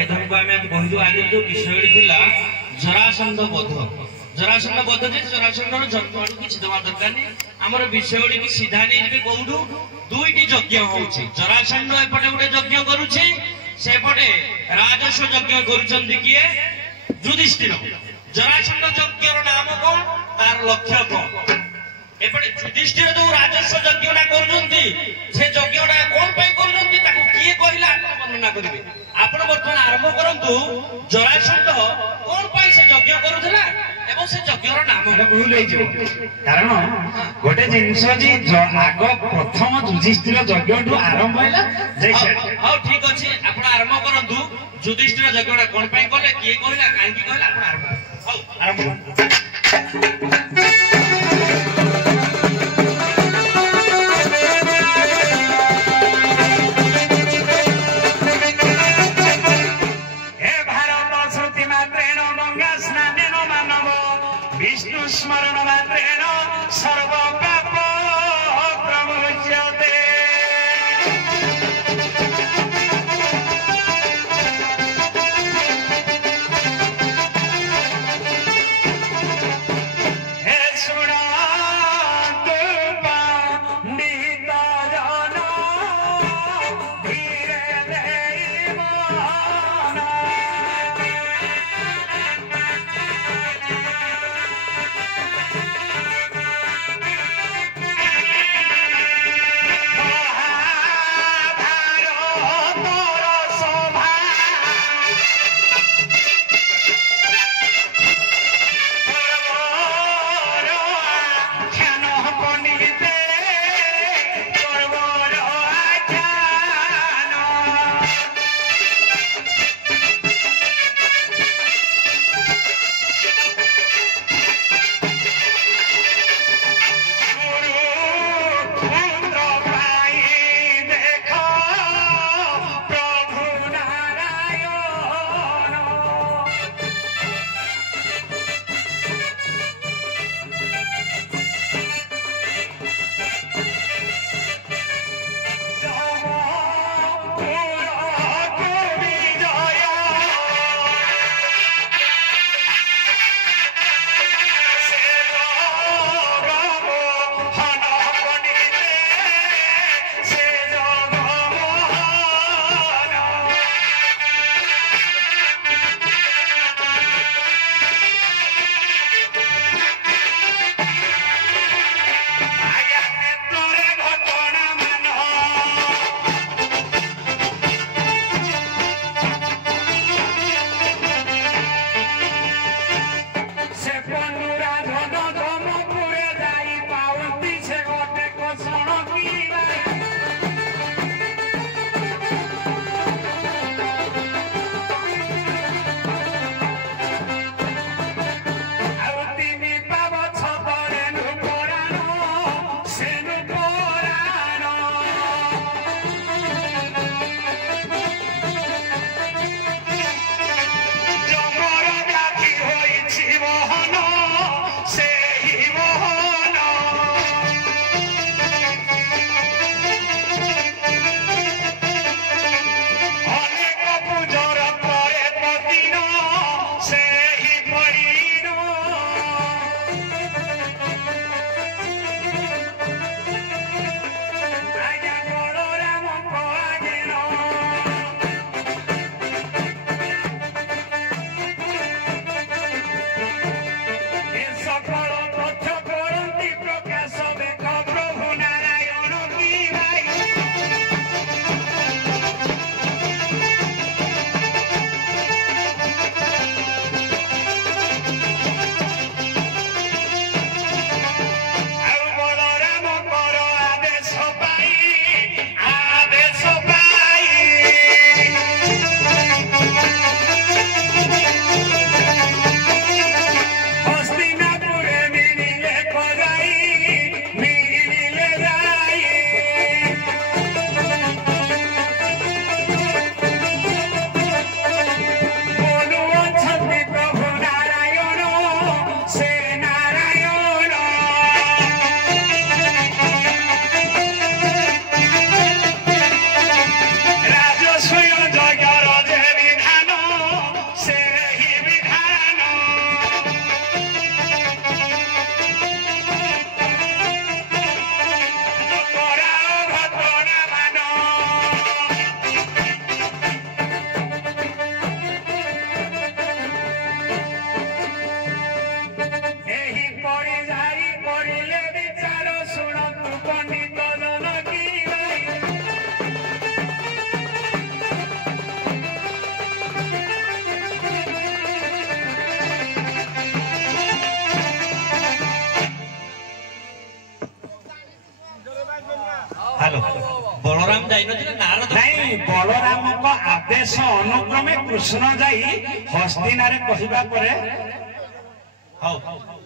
भाई धन को आम कहलु आगे जो विषय थिला जरासंध बध जरासंध बध जे जरासंधर जन्म किछि देवा दरकार नहीं हमर विषय की सीधा नहीं जेबे कोउठु दुईटी यज्ञ होउछि जरासंध एपटे गुटे यज्ञ करूछि सेपटे राजस्व यज्ञ करूछन्ति किए युधिष्ठिर जरासंध यज्ञर नाम कोन तार लक्ष्य कोन एपटे युधिष्ठिर जो राजस्व यज्ञटा करूछन्ति से यज्ञटा कोन पई करूछन्ति ताको किए कहिला आपण वर्णना करिवे आपण वर्तमान आरंभ करंतु जरासंध कोन पई से यज्ञ करूथला एवं से यज्ञर नाम भूल हो कारण गोटे जिनस आग प्रथम युधिष्ठिर यज्ञ आरंभ हाँ ठीक अच्छे आप आरंभ करूँ युधिष्ठिर यज्ञ कौन कले किए कहला कहीं कहला आरंभ विष्णु स्मरण मात्रेण सर्व पाप प्रमुच्यते ହାଲୋ ବଳରାମ ଯାଇନଥିଲେ ନାରଦ ନାଇଁ ବଳରାମଙ୍କ ଆଦେଶ ଅନୁକ୍ରମେ କୃଷ୍ଣ ଯାଇ ହସ୍ତିନାରେ କହିବା ପରେ ହଉ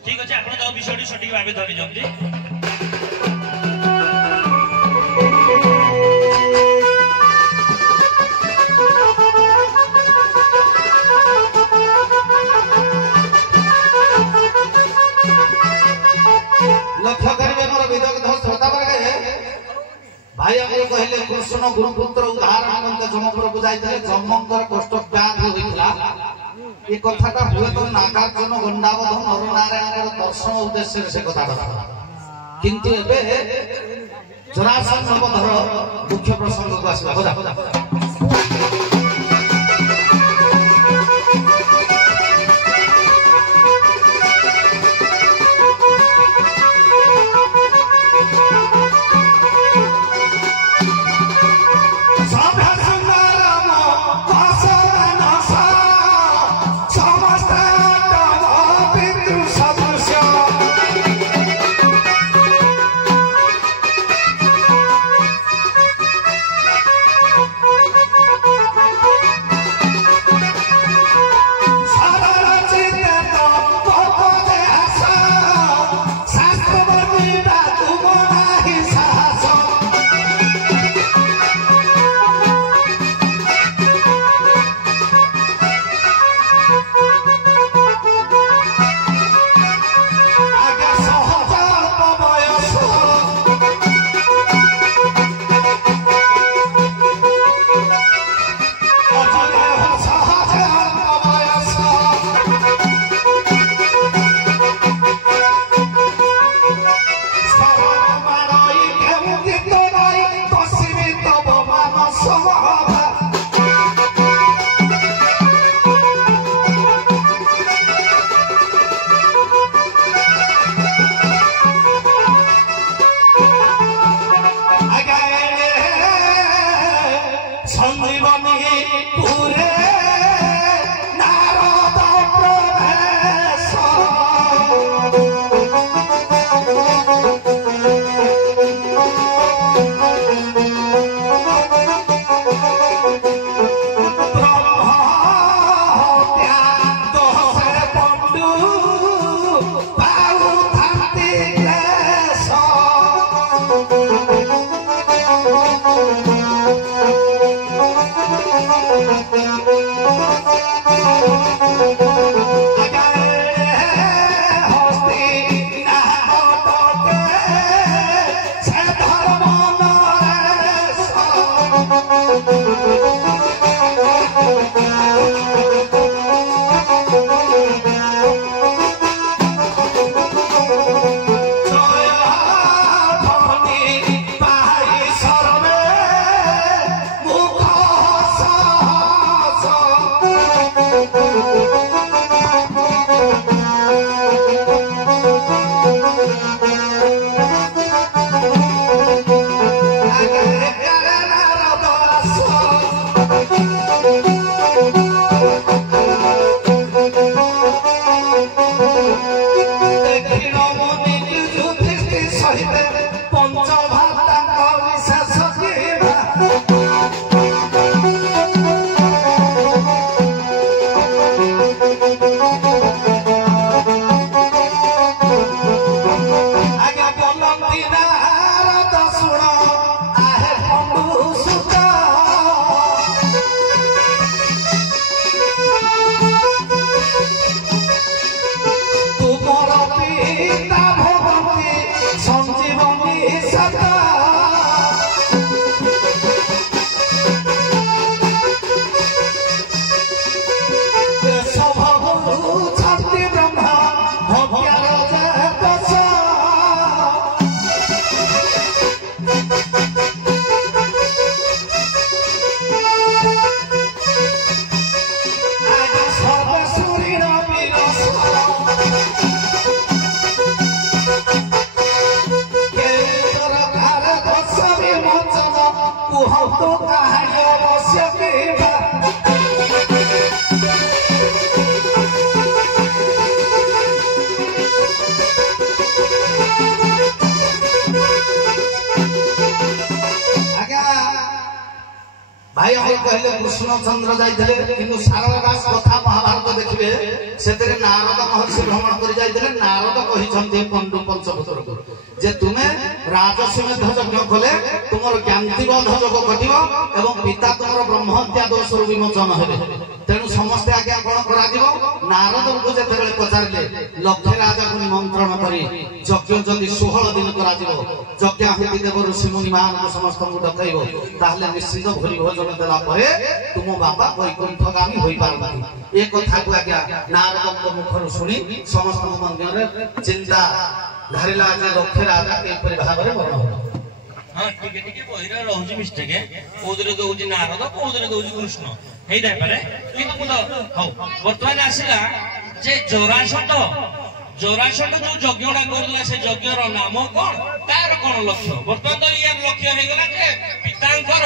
ଠିକ ଅଛି ଆପଣ ଯୋଉ ବିଷୟଟି ସଠିକ ଭାବେ ଧରିଛନ୍ତି लक्ष्य करेंगे मोर विदग्ध श्रोता वर्ग भाई आगे कहले कृष्ण गुरुपुत्र उदाहरण करके जमपुर को जाइते जमंकर कष्ट व्याधि होइतला ए कथाटा हुए तो नागार्जुन गंडावध नरनारायण दर्शन उद्देश्य से कथाटा किंतु एबे जरासंध बधर मुख्य प्रसंग को आसीबा होदा भाई हम कहले कृष्णचंद्र जाइले किंतु सारदा दास कथा महाभारत देखिबे सेतरे नारद महर्षि भ्रमण करि जाइले नारद कहिसंते पंडु पंचभूतर जे तुमे राजस्वमेध यज्ञ कले तुमर ज्ञाति बध जोग घटिबो एवं पिता तुमर ब्रह्म हत्या दोष विमोचन हेबे तेणु समस्त आज्ञा कोन करा दिबो नारद को जेतेबेले पचारले लक्ष्य राजा को निमंत्रण करी यज्ञ जल्दी 16 दिन करा दिबो यज्ञ हुति देव ऋषि मुनि मान को समस्त को डकाइबो ताहले निश्चित भरी भोजन देला परे तुम बाबा वैकुंठगामी होई पारबती ए कथा को आज्ञा नारद को मुखर सुनी समस्त मन रे चिंता धरिला जे लक्ष्य राजा के परि भाबरे बन हो हां ठीक है बहिरा रहउजी मिस्टेक कोदरे दउजी नारद कोदरे दउजी कृष्ण हेई दाय पारे किंतु मुद हौ वर्तमान आसिला जे जोरासंड जो यज्ञटा करला से यज्ञर नाम कोन तार कोन लक्ष्य वर्तमान तो यार लक्ष्य हे गला जे पितांकर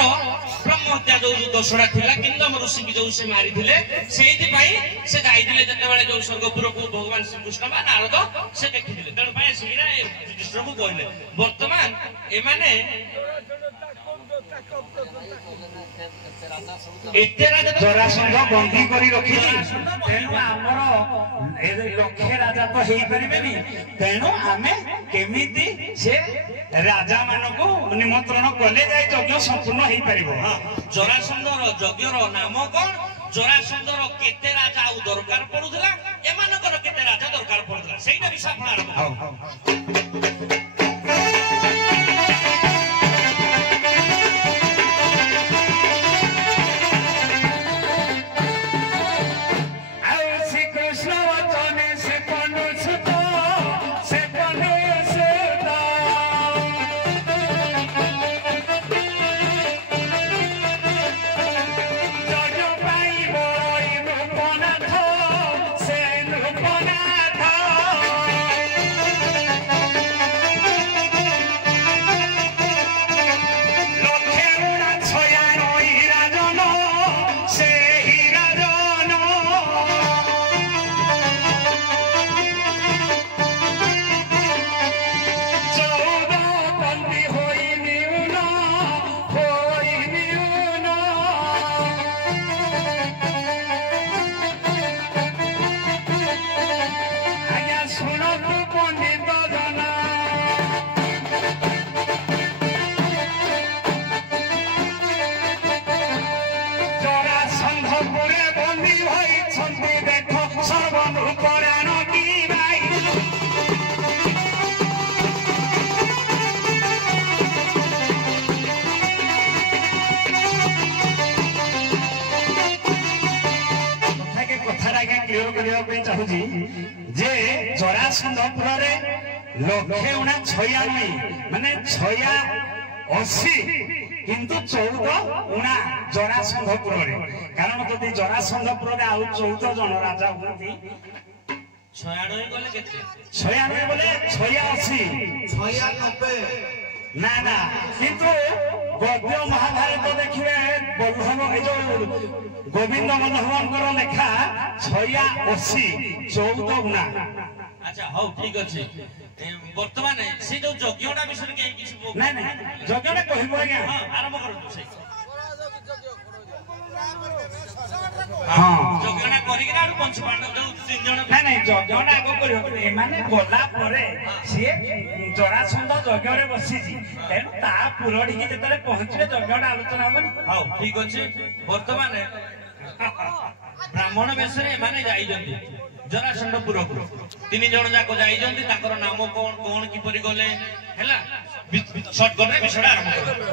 ब्रह्म हत्या जो दोषड़ा थिला किंतु हम ऋषि की जो से मारी थिले सेति पई से जाइथिले जते बेले जो स्वर्गपुर को भगवान श्री कृष्ण बा नारद से देखिथिले तण पई सीरा युधिष्ठिर को कहले वर्तमान ए माने जरासंध बंदी करी रखी तेणु आमर लक्ष्य राजा तो हेई परिबेनी तेणु आमे केमिति से राजा मानको निमंत्रण कले जाय यज्ञ संपूर्ण हेई परिबो जरासंधर यज्ञर नाम कोन जरासंधर केते राजा आ दरकार पडुथला एमानकर केते राजा दरकार पडुथला सेइटा विषय आपण आरंभ जे जरासंधपुर रे लक्षे उना 96 माने 86 किंतु 14 उना जरासंधपुर रे कारण जदि जरासंधपुर रे आउ 14 जन राजा होती 96 बोले केते 96 बोले 86 96 ना ना किंतु गद्य महाभारत देखिए बल्लभ ए जो गोविंद बल्लभंकर लेखा 86 14 गुना अच्छा हौ ठीक अछि वर्तमान से जो यज्ञटा विषय के किछ नहीं नहीं यज्ञटा कहबो आज्ञा हां आरंभ करू से हां यज्ञटा करि के आरो पंच पांडव जो 3 जण नहीं नहीं यज्ञटा आगो करियो ए माने गला परे से जरासंध यज्ञ रे बसी जी तेनु ता पुरडी के जतरे पहुंचले यज्ञटा आलोचना होबन हां ठीक अछि वर्तमान ब्राह्मण बेसरे माने जाई जंती जरासंधपुर को 3 जण जाको जाई जंती ताकर नाम कोन कोन की परि गले हैला शॉर्टकट रे विषय आरंभ करू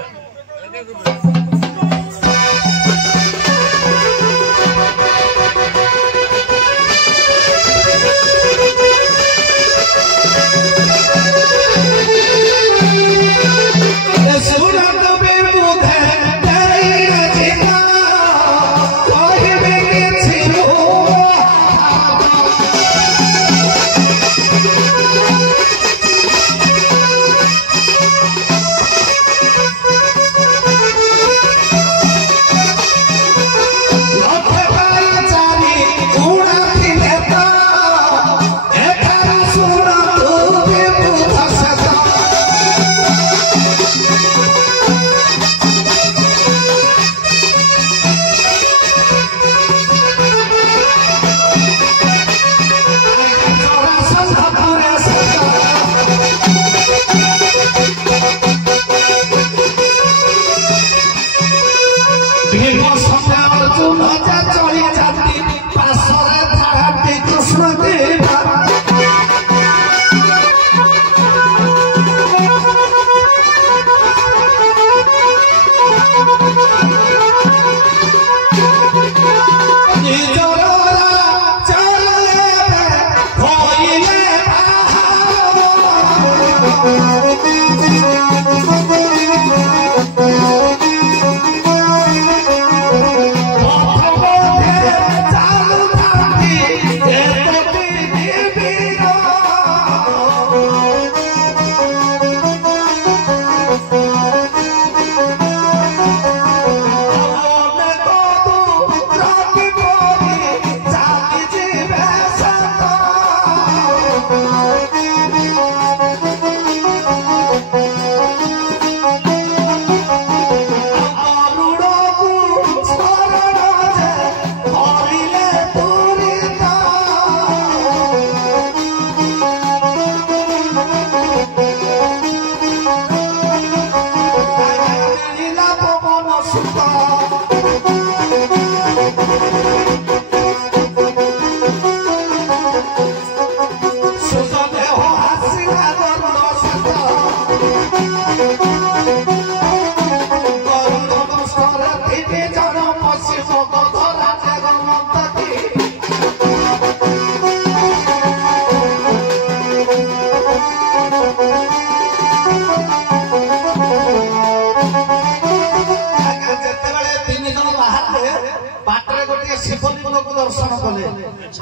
दर्शन कले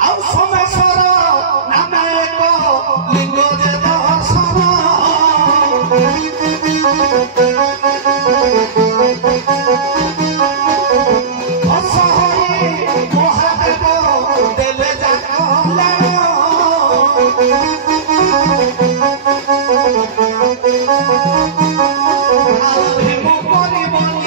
आउ सोमेश्वर नामे एक लिंग जे दर्शन असहरी महादेव देले जाकला आउ भीम परि बनि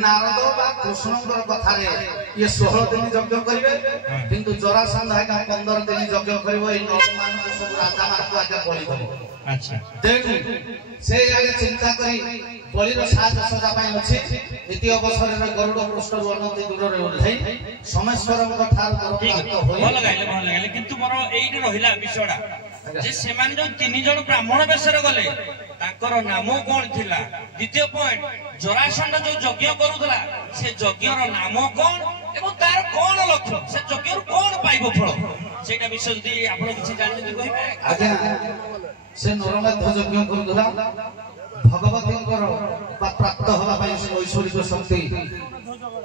नारद बा कृष्णकर कथारे ये 16 दिन यज्ञ करिवे किंतु जरासंध है 15 दिन यज्ञ करिवो इन मान सब राजा मारको आके बलि दबो अच्छा तेनु से आगे चिंता करी बलिर साज सजा पाई अछि द्वितीय अवसर रे गरुड़ पृष्ठ अनंती दूर रे उठाई सोमेश्वर कथार प्राप्त होई भल लगाइले किंतु मोर एइट रहिला विषयडा जे सेमान जो 3 जण ब्राह्मण बेसर गले ताकर नाम कोन थिला द्वितीय पॉइंट जरासंध जो यज्ञ करूथला से यज्ञर नाम कोन एवं तार कोन लक्ष्य से यज्ञर कोन पाइबो फल सेटा विषय जदी आपण किछि जानि कहिबे आज्ञा से नरमेध यज्ञ करूथला भगवतींकर प्राप्त होगा पाई ऐश्वर्य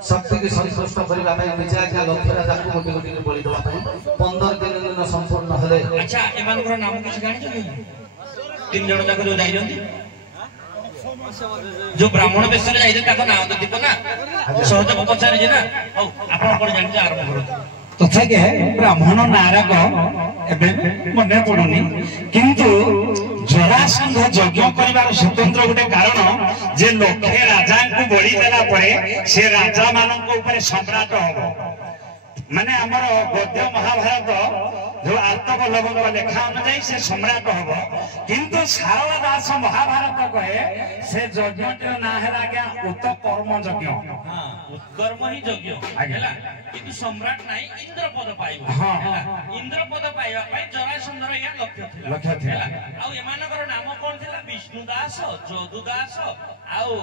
शक्ति के संतुष्ट करबा पाई विजय का लक्ष्य राजा को गोटी गोटी बलि देबा पाई 15 दिन संपूर्ण हले अच्छा एमानकर नाम किछि जानि छु 3 जण जाक जो जाइजंती जो ब्राह्मण बेसरे जाइजे ताको नाम तो दीप ना सहज पचारे जे ना हौ आपण कोन जानि आरंभ करू तथा के ब्राह्मण नारक एबे मने पड़ुनी किंतु जरासंध यज्ञ करिवार स्वतंत्र गोटे कारण जे लोके राजा को बलि देला परे से राजा मानक ऊपर सम्राट हो माने हमर गद्य महाभारत जो आत्मबल्लभ लेखा अनुसार से सम्राट हो किंतु शारदा दास महाभारत कहे से यज्ञ ना हैला क्या उत्कर्म यज्ञ हां उत्कर्म ही यज्ञ हैला किंतु सम्राट नाही इंद्र पद पाइबो हैला इंद्र पद पाइबा पई जरासंधर या लक्ष्य थिला आ एमानकर नाम कोन थिला विष्णुदास जदुदास आउ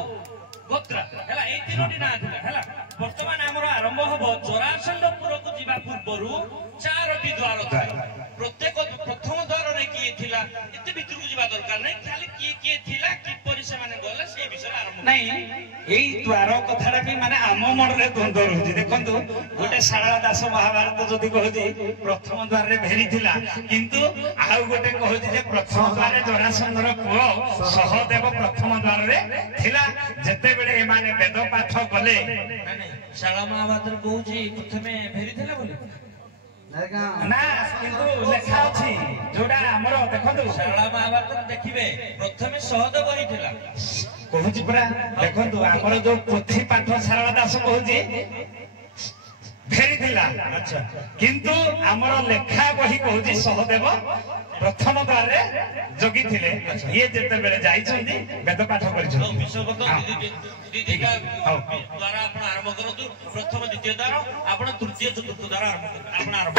गोत्र हैला ए तीनोटी ना थिला हैला वर्तमान हमर आरंभ होबो जरासंधपुर को जीवा पूर्वरु चारोटी द्वार था प्रत्येक प्रथम द्वार रे किए थिला एते भितर को जीवा दरकार नै खाली किए थिला कि परिसे माने गले से विषय आरंभ नहीं एई द्वार कथारा भी माने आम मन रे द्वंद रहउछि देखंतु गोटे शारदा दास महाभारत जदी कहउछि प्रथम द्वार रे भेरी थिला किंतु आउ गोटे कहउछि जे प्रथम द्वार रे जरासंधर पुओ सहदेव प्रथम द्वार रे थिला जते बेले ए माने वेद पाठ गले शाला महाभारत कहउछि प्रथमे भेरी थिला बोली ना किंतु लेखा अछि जोडा हमरो देखंतु शाला महाभारत देखिबे प्रथमे सहदेव ही थिला कहउछि परा देखंतु हमरो जो पोथी पाठ शारदा दास कहउछि ଫେରିଥିଲା। ଆଚ୍ଛା କିନ୍ତୁ ଆମର ଲେଖା ବହି କହୁଛି ସହଦେବ ପ୍ରଥମ ଦ୍ୱାରରେ ଜଗିଥିଲେ। ଇଏ ଯେତେବେଳେ ଯାଇଛନ୍ତି ବେଦ ପାଠ କରିଛନ୍ତି। ଦ୍ୱାରା ଆପଣ ଆରମ୍ଭ କରନ୍ତୁ। ପ୍ରଥମ ଦ୍ୱିତୀୟ ଦ୍ୱାର ଆପଣ ତୃତୀୟ ଚତୁର୍ଥ ଦ୍ୱାର ଆରମ୍ଭ କରନ୍ତୁ। ଆପଣ ଆରମ୍ଭ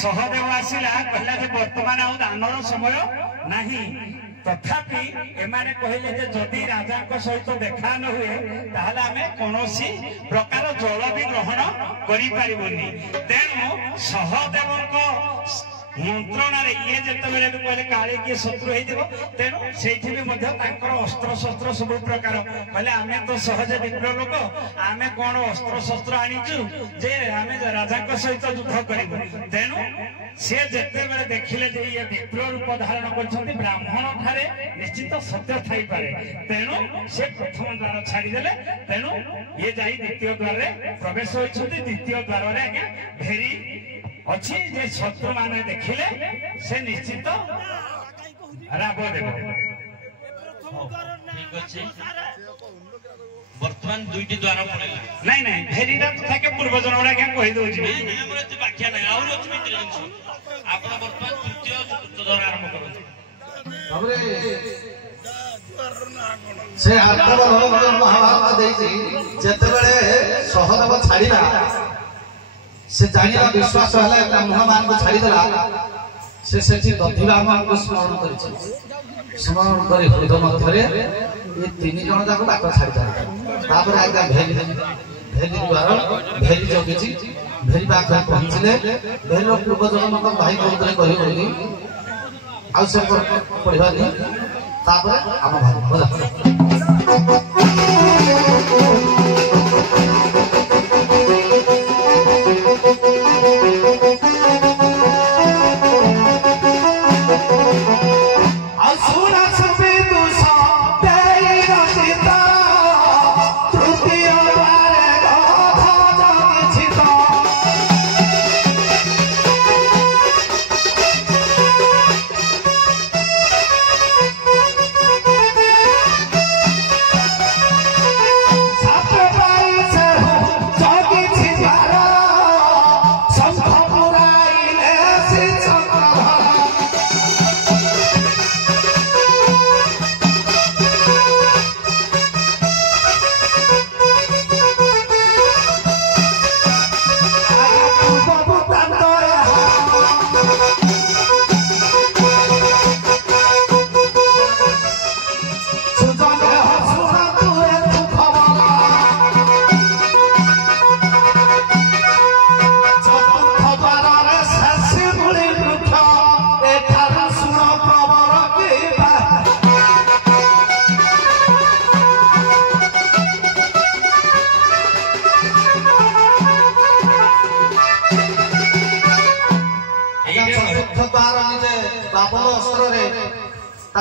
ସହଦେବ ଆସିଲା କହିଲା ଯେ ବର୍ତ୍ତମାନ ଆଉ ଦାନର ସମୟ ନାହିଁ। ତଥାପି ଏମାନେ କହିଲେ ଯେ ଯଦି ରାଜାଙ୍କ ସହିତ ଦେଖା ନ ହୁଏ ତାହେଲେ ଆମେ କୌଣସି ପ୍ରକାର ଜଳ ବି ଗ୍ରହଣ କରିପାରିବୁନି। ତେଣୁ ସହଦେବଙ୍କ ମନ୍ତ୍ରଣାରେ ଇଏ ଯେତେବେଳେ କହିଲେ କାଳେ କିଏ ଶତ୍ରୁ ହେଇଯିବ, ତେଣୁ ସେଇଠି ବି ମଧ୍ୟ ତାଙ୍କର ଅସ୍ତ୍ରଶସ୍ତ୍ର ସବୁ ପ୍ରକାର କହିଲେ ଆମେ ତ ସହଜ ବିପ୍ର ଲୋକ, ଆମେ କଣ ଅସ୍ତ୍ରଶସ୍ତ୍ର ଆଣିଛୁ ଯେ ଆମେ ରାଜାଙ୍କ ସହିତ ଯୁଦ୍ଧ କରିବୁ। ତେଣୁ ସେ ଯେତେବେଳେ ଦେଖିଲେ ଯେ ଇଏ ବିପ୍ର ରୂପ ଧାରଣ କରିଛନ୍ତି, ବ୍ରାହ୍ମଣ ଠାରେ ନିଶ୍ଚିତ ସତ୍ୟ ଥାଇପାରେ, ତେଣୁ ସେ ପ୍ରଥମ ଦ୍ୱାର ଛାଡିଦେଲେ। ତେଣୁ ଇଏ ଯାଇ ଦ୍ୱିତୀୟ ଦ୍ୱାରରେ ପ୍ରବେଶ ହୋଇଛନ୍ତି। ଦ୍ୱିତୀୟ ଦ୍ୱାରରେ ଆଜ୍ଞା ଭେରି ଅଛି ଯେ ଶତ୍ରୁ ମାନେ ଦେଖିଲେ ସେ ନିଶ୍ଚିତ ରାବ ଦେବ। ଠିକ ଅଛି, ବର୍ତ୍ତମାନ ଦୁଇଟି ଦ୍ୱାର ପଡିଲା। ନାଇଁ ନାଇଁ ଭେରିଟା ତଥାପି ପୂର୍ବ ଜଣ ଆଜ୍ଞା କହିଦଉଛି। ଆମର ଏତେ ବାଖ୍ୟା ନାହିଁ, ଆହୁରି ଅଛି ଭିତରେ ଜିନିଷ। ଆପଣ ବର୍ତ୍ତମାନ ତୃତୀୟ ଚତୁର୍ଥ ଦ୍ୱାର ଆରମ୍ଭ କରନ୍ତୁ। ତାପରେ ସେ ମହାଭାରତ ଦେଇଛି ଯେତେବେଳେ ସହଦେବ ଛାଡିଲା, ସେ ଜାଣିବା ବିଶ୍ୱାସ ହେଲା ବ୍ରାହ୍ମଣ ମାନଙ୍କୁ ଛାଡିଦେଲା। ସେ ସେଠି ଦଧିବାମଙ୍କୁ ସ୍ମରଣ କରିଛି। ସ୍ମରଣ କରି ହୃଦ ମଧ୍ୟରେ ଏ ତିନି ଜଣ ଯାକ ବାଟ ଛାଡିଦେଲା। ତାପରେ ଆଜ୍ଞା ଭେରି ଦ୍ୱାର ଭେରି ଜଗିଛି। ଭେରି ପାଖରେ ପହଞ୍ଚିଲେ ଭେରିର ପୂର୍ବ ଜଗନ୍ନାଥ ଭାଇ କହୁଥିଲେ କହିବନି ଆଉ ସେ ପଢିବାନି। ତାପରେ ଆମ ଭାଇ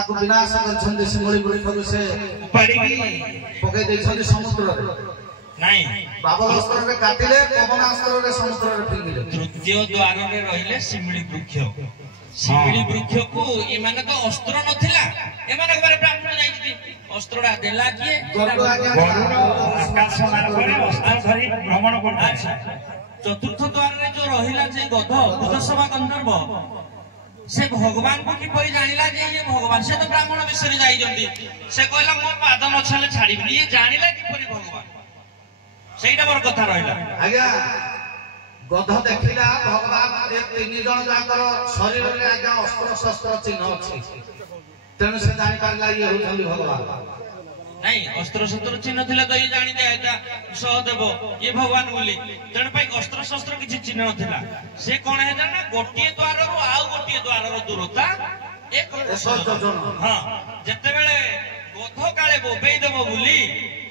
ତାକୁ ବିନାଶ କରିଛନ୍ତି ଶିମଳି ବୃକ୍ଷକୁ ସେ ଉପାଡ଼ିକି ପକେଇ ଦେଇଛନ୍ତି ସମୁଦ୍ରରେ ନାଇଁ ବାବଳାସ୍ତ୍ରରେ କାଟିଲେ ପବନାସ୍ତ୍ରରେ ସମୁଦ୍ରରେ ଫିଙ୍ଗିଲେ ତୃତୀୟ ଦ୍ୱାରରେ ରହିଲେ ଶିମିଳି ବୃକ୍ଷ ଶିମିଳି ବୃକ୍ଷକୁ ଏମାନେ ତ ଅସ୍ତ୍ର ନଥିଲା ଏମାନଙ୍କ ଘରେ ବ୍ରାହ୍ମଣ ଯାଇଛନ୍ତି ଅସ୍ତ୍ରଟା ଦେଲା କିଏ ଗରୁଡ଼ ଆକାଶ ମାର୍ଗରେ ଅସ୍ତ୍ର ଧରି ଭ୍ରମଣ କରୁଛନ୍ତି। ଚତୁର୍ଥ ଦ୍ୱାରରେ ଯୋଉ ରହିଲା ଯେ ଗଧ ବୁଧସଭା ଗନ୍ଧର୍ବ ସେ ଭଗବାନଙ୍କୁ କିପରି ଜାଣିଲା ଯେ ଇଏ ଭଗବାନ ସେ ତ ବ୍ରାହ୍ମଣ ବିଷୟରେ ଯାଇଛନ୍ତି ସେ କହିଲା ମୋ ପାଦ ନ ଛାଲେ ଛାଡିବିନି ଇଏ ଜାଣିଲା କିପରି ଭଗବାନ ସେଇଟା ମୋର କଥା ରହିଲା। ଆଜ୍ଞା ଗଧ ଦେଖିଲା ଭଗବାନ ଏ ତିନି ଜଣ ଯାଙ୍କର ଶରୀରରେ ଆଜ୍ଞା ଅସ୍ତ୍ର ଶସ୍ତ୍ର ଚିହ୍ନ ଅଛି ତେଣୁ ସେ ଜାଣିପାରିଲା ଇଏ ହଉଛନ୍ତି ଭଗବାନ। ନାଇଁ ଅସ୍ତ୍ର ଶସ୍ତ୍ର ଚିହ୍ନ ଥିଲେ ତ ଇଏ ଜାଣିଦେ ଏଇଟା ସହଦେବ ଇଏ ଭଗବାନ ବୋଲି ତେଣୁ ପାଇଁ ଅସ୍ତ୍ର ଶସ୍ତ୍ର କିଛି ଚିହ୍ନ ନଥିଲା ସେ କଣ ହେଲା ନା ଗୋଟିଏ ଦ୍ୱାରରୁ ଆଉ ଗୋଟିଏ ଦ୍ୱାରର ଦୂରତା ହଁ ଯେତେବେଳେ ଗଧ କାଳେ ବୋବେଇ ଦେବ ବୋଲି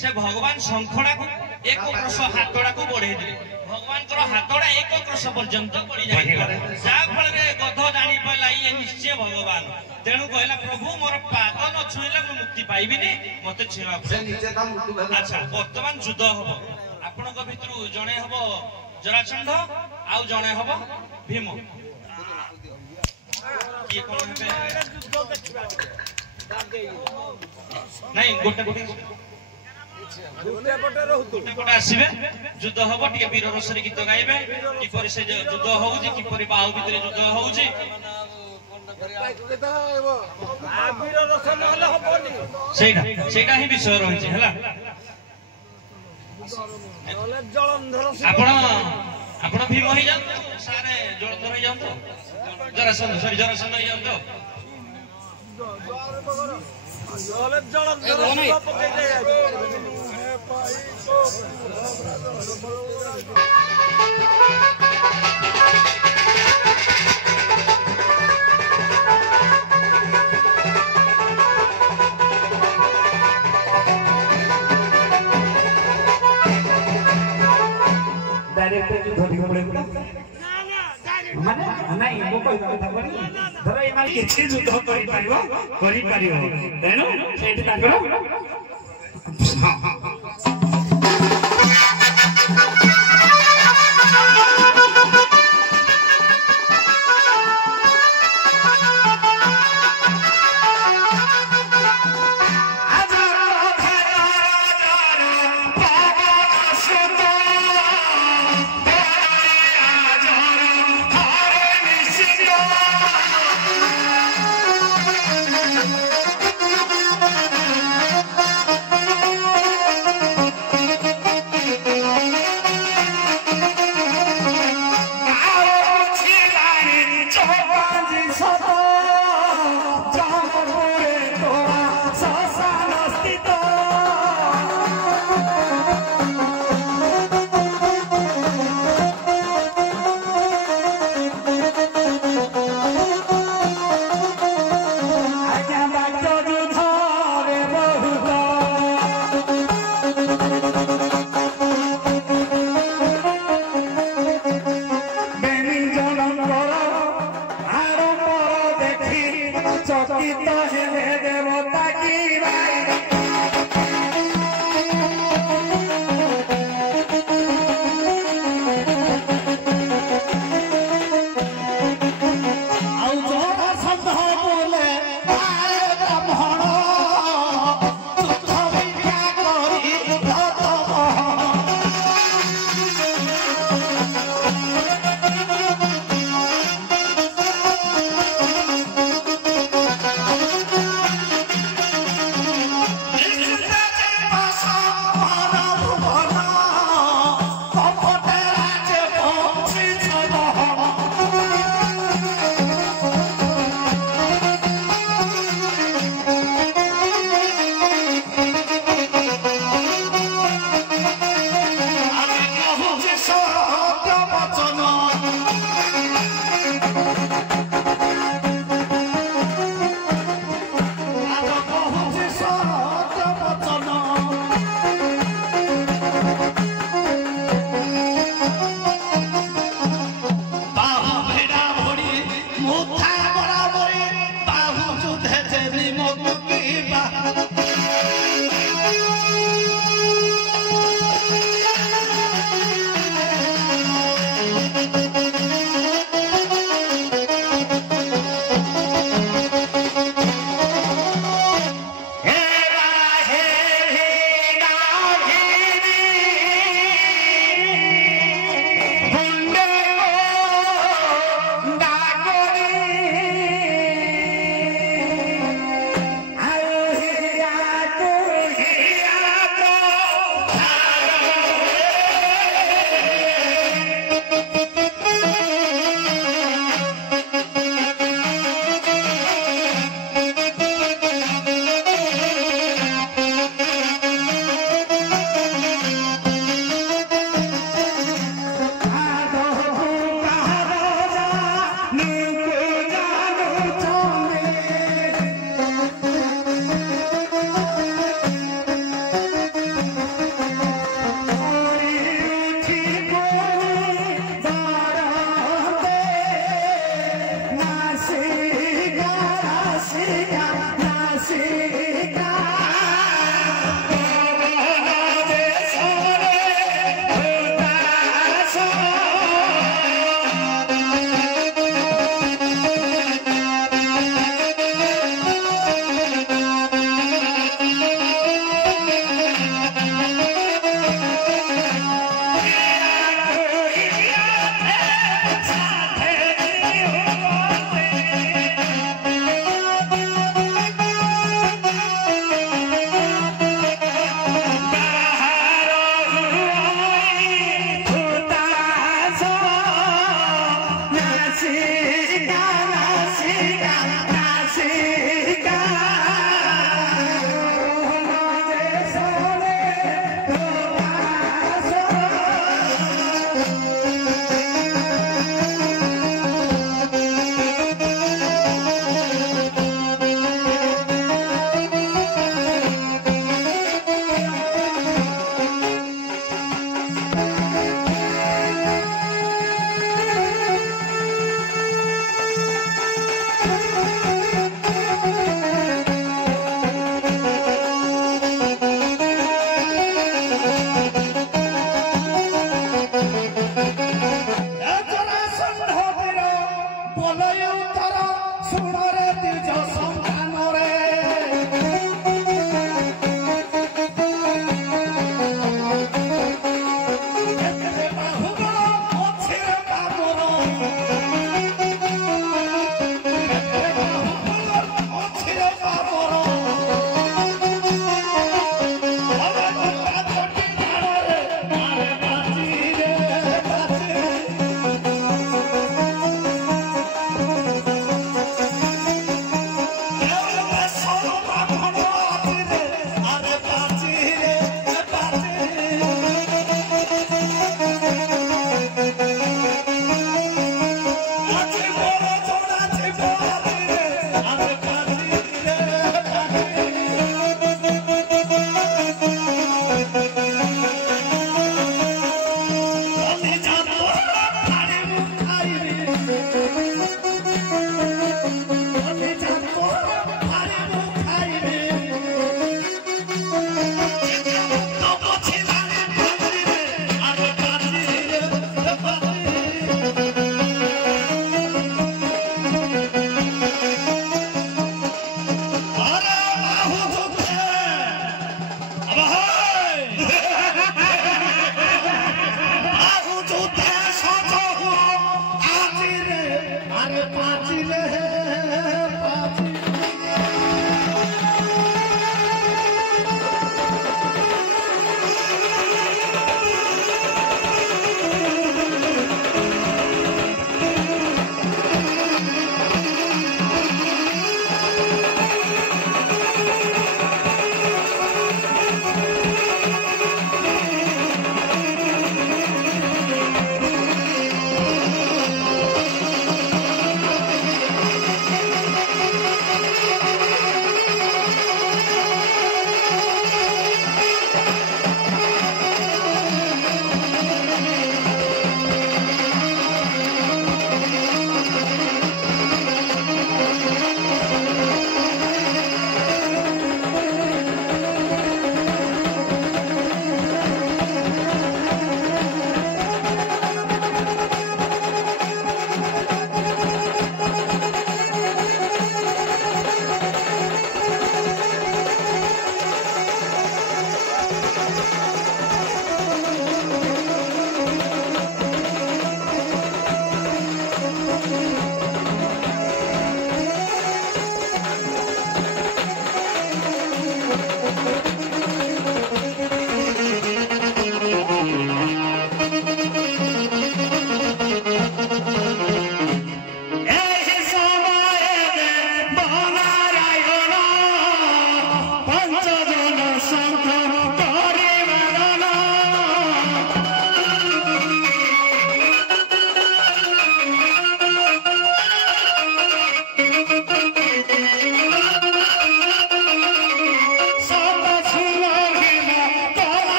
ସେ ଭଗବାନ ଶଙ୍ଖଟାକୁ ଏକ କ୍ରୋଶ ହାତଟାକୁ ବଢେଇ ଦେଲେ ଭଗବାନଙ୍କର ହାତଟା ଏକ କ୍ରୋଶ ପର୍ଯ୍ୟନ୍ତ ବଢି ଯାଇଥିଲା ଯାହା ଫଳରେ ଗଧ ଜାଣିପାରିଲା ଇଏ ନିଶ୍ଚୟ ଭଗବାନ ତେଣୁ କହିଲା ପ୍ରଭୁ ମୋର ପାଦ ନ ଛୁଇଁଲେ ମୁଁ ମୁକ୍ତି ପାଇବିନି ମତେ ଛୁଇଁବା ଆଚ୍ଛା ବର୍ତ୍ତମାନ ଯୁଦ୍ଧ ହବ ଆପଣଙ୍କ ଭିତରୁ ଜଣେ ହବ ଜରାସନ୍ଧ ଆଉ ଜଣେ ହବ ଭୀମ କିଏ କଣ ହେବେ ନାଇଁ ଗୋଟେ ଆସିବେ ଯୁଦ୍ଧ ହବ ଟିକେ ବୀର ରସରେ ଗୀତ ଗାଇବେ କିପରି ସେ ଯୁଦ୍ଧ ହଉଛି କିପରି ବାହୁ ଭିତରେ ଯୁଦ୍ଧ ହଉଛି ସେଇଟା ହିଁ ବିଷୟ ରହିଛି ହେଲା ଆପଣ ଭୀମ ହେଇଯାଆନ୍ତୁ ସାରେ ଜଳଧର ହେଇଯାଆନ୍ତୁ ଜରାସନ୍ଧ ହେଇଯାଆନ୍ତୁ ମାନେ ନାଇଁ ମୁଁ କହିବା କଥା କଣ ଧର ଏମାନେ କିଛି ଯୁଦ୍ଧ କରିପାରିବ ତେଣୁ ସେଇଠି ତାଙ୍କର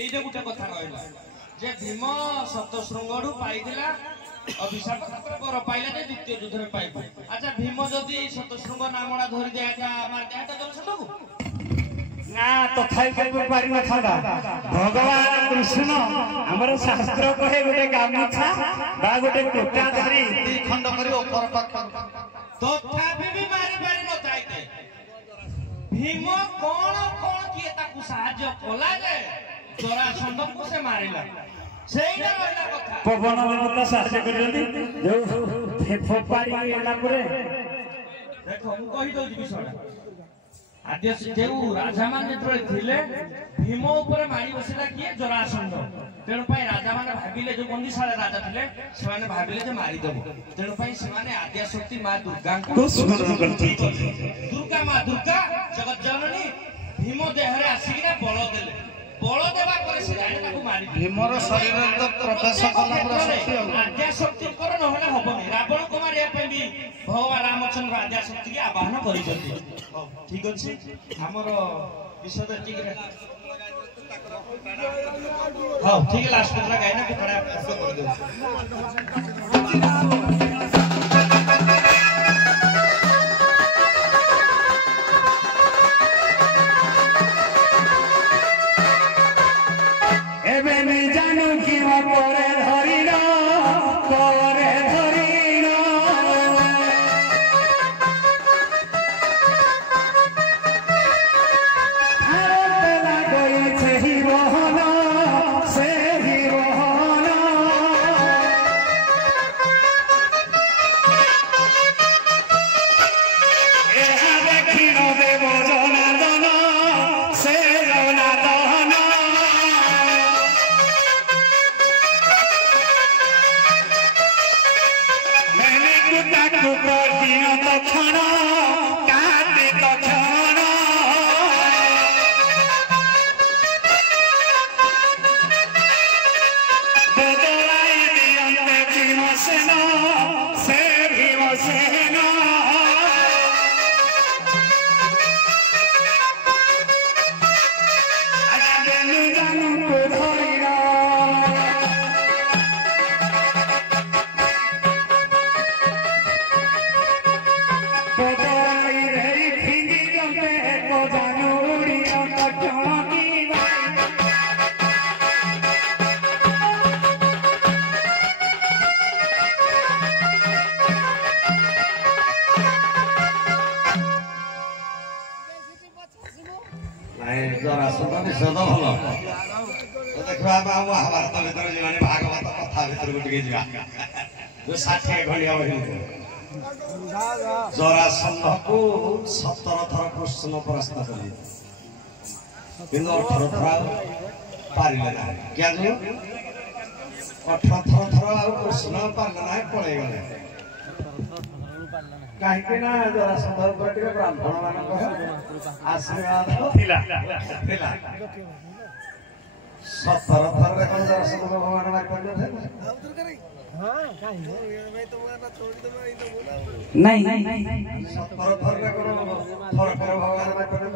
এইটা গোটে কথা রহিলা যে ভীম সতশৃঙ্গড়ু পাইছিলা অভিশাপ তারপরে বর পাইলা যে দ্বিতীয় যুদ্ধরে পাইব। আচ্ছা ভীম যদি সতশৃঙ্গ নামটা ধরি দেয়া মার দেয়া জনসন্ধকু না তথাপি পারি নথান্তা। ভগবান কৃষ্ণ আমার শাস্ত্র কহে গোটে গামছা বা গোটে কোটা ধরি খଣ୍ଡ କରି ଉପର ପାଖ তথাপি ବି ମାରି ପାରି ନଥାଇତେ ভীম কোন কোন কিଏ ତାକୁ ସାହାଯ୍ୟ କଲା ଯେ ଜରାସନ୍ଧକୁ ସେ ମାରିଲା ସେଇଟା ରହିଲା କଥା। ପବନ ଦେବତା ସାହାଯ୍ୟ କରିଛନ୍ତି ଯୋଉ ଫୋପାଡ଼ି ହେଲା ପରେ ଦେଖ ମୁଁ କହିଦଉଛି ବିଷୟଟା। ଆଦ୍ୟ ଯେଉଁ ରାଜାମାନେ ଯେତେବେଳେ ଥିଲେ ଭୀମ ଉପରେ ମାଡ଼ି ବସିଲା କିଏ ଜରାସନ୍ଧ। ତେଣୁ ପାଇଁ ରାଜାମାନେ ଭାବିଲେ ଯୋଉ ବନ୍ଦିଶାଳ ରାଜା ଥିଲେ ସେମାନେ ଭାବିଲେ ଯେ ମାରିଦେବ। ତେଣୁ ପାଇଁ ସେମାନେ ଆଦ୍ୟାଶକ୍ତି ମା ଦୁର୍ଗାଙ୍କୁ ଦୁର୍ଗା ମା ଦୁର୍ଗା ଜଗତ ଜନନୀ ଭୀମ ଦେହରେ ଆସିକିନା ବଳ ଦେଲେ। ବଳ ଦେବା ପରେ ସେ ଜାଣି ତାକୁ ମାରି ଭୀମର ଶରୀରରେ ତ ପ୍ରବେଶ କଲା ପୁରା ଶକ୍ତି ଆଉ ଆଦ୍ୟାଶକ୍ତିଙ୍କର ନହେଲେ ହବନି। ରାବଣକୁ ମାରିବା ପାଇଁ ବି ଭଗବାନ ରାମଚନ୍ଦ୍ର ଆଦ୍ୟାଶକ୍ତିକି ଆବାହନ କରିଛନ୍ତି। ଠିକ ଅଛି ଆମର ବିଷୟ ଏତିକି। ହଉ ଠିକ ଲାଷ୍ଟ କଥା ଗାଇନା କରିଦେବୁ। ଜରାସନ୍ଧ ନିଷେଧ ଭଲ ଦେଖିବା ମହାଭାରତ ଭିତରେ ଯିବାନି ଭାଗବତ କଥା ଭିତରକୁ ଟିକେ ଯିବା 60 ଘଡ଼ିଆ ବହି ଜରାସନ୍ଧକୁ 17 ଥର କୃଷ୍ଣ ପରାସ୍ତ କଲେ କିନ୍ତୁ 18 ଥର ପାରିଲେ ନାହିଁ କିଆଁ 18 ଥର ଆଉ କୃଷ୍ଣ ପାରିଲେ ନାହିଁ ପଳେଇଗଲେ କାହିଁକି ନା ଜରାସନ୍ଧ ଉପରେ ଟିକେ ବ୍ରାହ୍ମଣ ମାନଙ୍କର ଆଶୀର୍ବାଦ ଥିଲା 17 ଥରରେ କଣ ଜରାସନ୍ଧ ଭଗବାନ ମାରିପାରିଲେ नहीं 17 ଥରରେ କଣ ଥରକରେ ଭଗବାନ ମାରିପାରିଲେ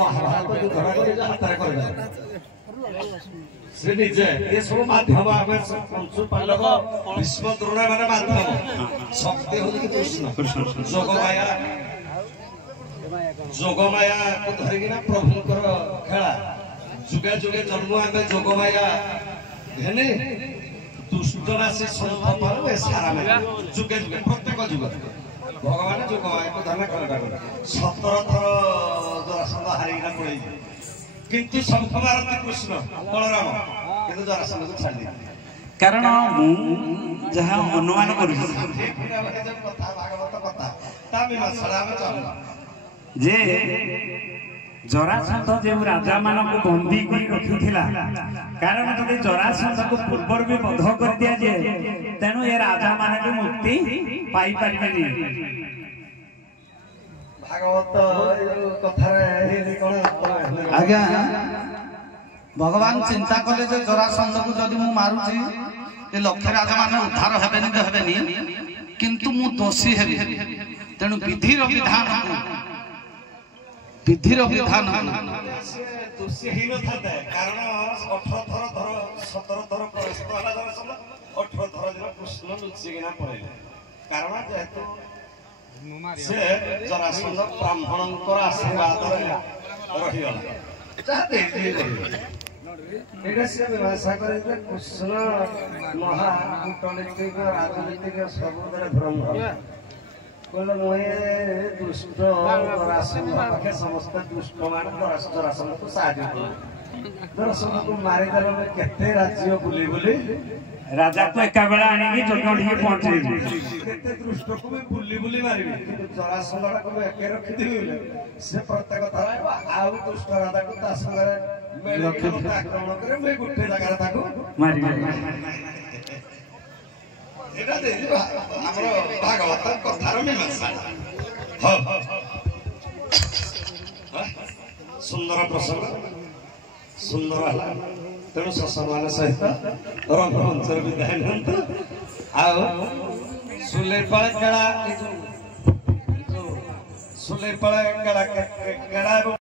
ମହାଭାରତ ଯୁଦ୍ଧଟା କରି ହାତରେ କରିଦେଲେ ସେ ନିଜେ ଏ ସବୁ ମାଧ୍ୟମ ଆମେ ପଞ୍ଚୁ ପାଣ୍ଡବ ଭୀଷ୍ମ ଦ୍ରୋଣ ମାନେ ମାଧ୍ୟମ ଶକ୍ତି ହଉଛି କୃଷ୍ଣ ଯୋଗମାୟାକୁ ଧରିକିନା ପ୍ରଭୁଙ୍କର ଖେଳା ଯୁଗେ ଯୁଗେ ଜନ୍ମ ଆମେ ଯୋଗମାୟା ଘେନି ଦୁଷ୍ଟ ରାଶି ସନ୍ଥ ପାରୁ ଏ ସାରା ମେ ଯୁଗେ ଯୁଗେ ପ୍ରତ୍ୟେକ ଯୁଗରେ ଭଗବାନ ଯୋଗମାୟାକୁ ଧରିନା ଖେଳଟା କଲେ 17 ଥର ଜରାସନ୍ଧ ହାରିକିନା ପଳେଇଯିବେ କିନ୍ତୁ ଶଙ୍ଖ ମାରନ୍ତି କୃଷ୍ଣ ବଳରାମ କିନ୍ତୁ ଜରାସନ୍ଧକୁ ଛାଡ଼ି कारण जहाँ अनुमान कर जे जरासंध जो राजा मान बंदी कर रखिथिला कारण जदि जरासंध को पूर्वर भी बध कर दिया जे तेणु ये राजा मान को मुक्ति पाई परिबेनी भागवत कथा आज्ञा भगवान चिंता कले जे जरासंध को जदि मु मारुची ए लक्ष्य राजा मान उद्धार हेबेनी तो हेबेनी किंतु मु दोषी हेबी तेणु विधिर विधान दोषी ही न था कारण 18 थर 17 थर परास्त होला जरासंध 18 थर दिन कृष्ण लुचिकिना पळेले कारण जेहेतु से जरासंध ब्राह्मणंकर आशीर्वाद रहिगला एटा से व्यवसाय करे कृष्ण महा कूटनीतिक राजनीतिक सबुदरे भ्रम कहले मुहे दुष्ट जरासंध पाखे समस्त दुष्ट मान जरासंध को साहाय्य कले जरासंध को मारी देले केते राज्य बुली बुली राजा को एका बेला आनी की जोटोडी के पहुंचे केते दुष्ट को भी बुली बुली मारिबे किंतु जरासंध को एके रखि दिले से प्रत्येक थरा आउ दुष्ट राजा को ता संगे मेलके आक्रमण करे मैं गुटे जगह ताको मारी एटा दे हमरो भागवत कथार मीमांसा हो सुंदर प्रसंग सुंदर हला तेणु ससमान सहित रंगमंचर विदाय नियंतु आउ सुलेपाळ केळा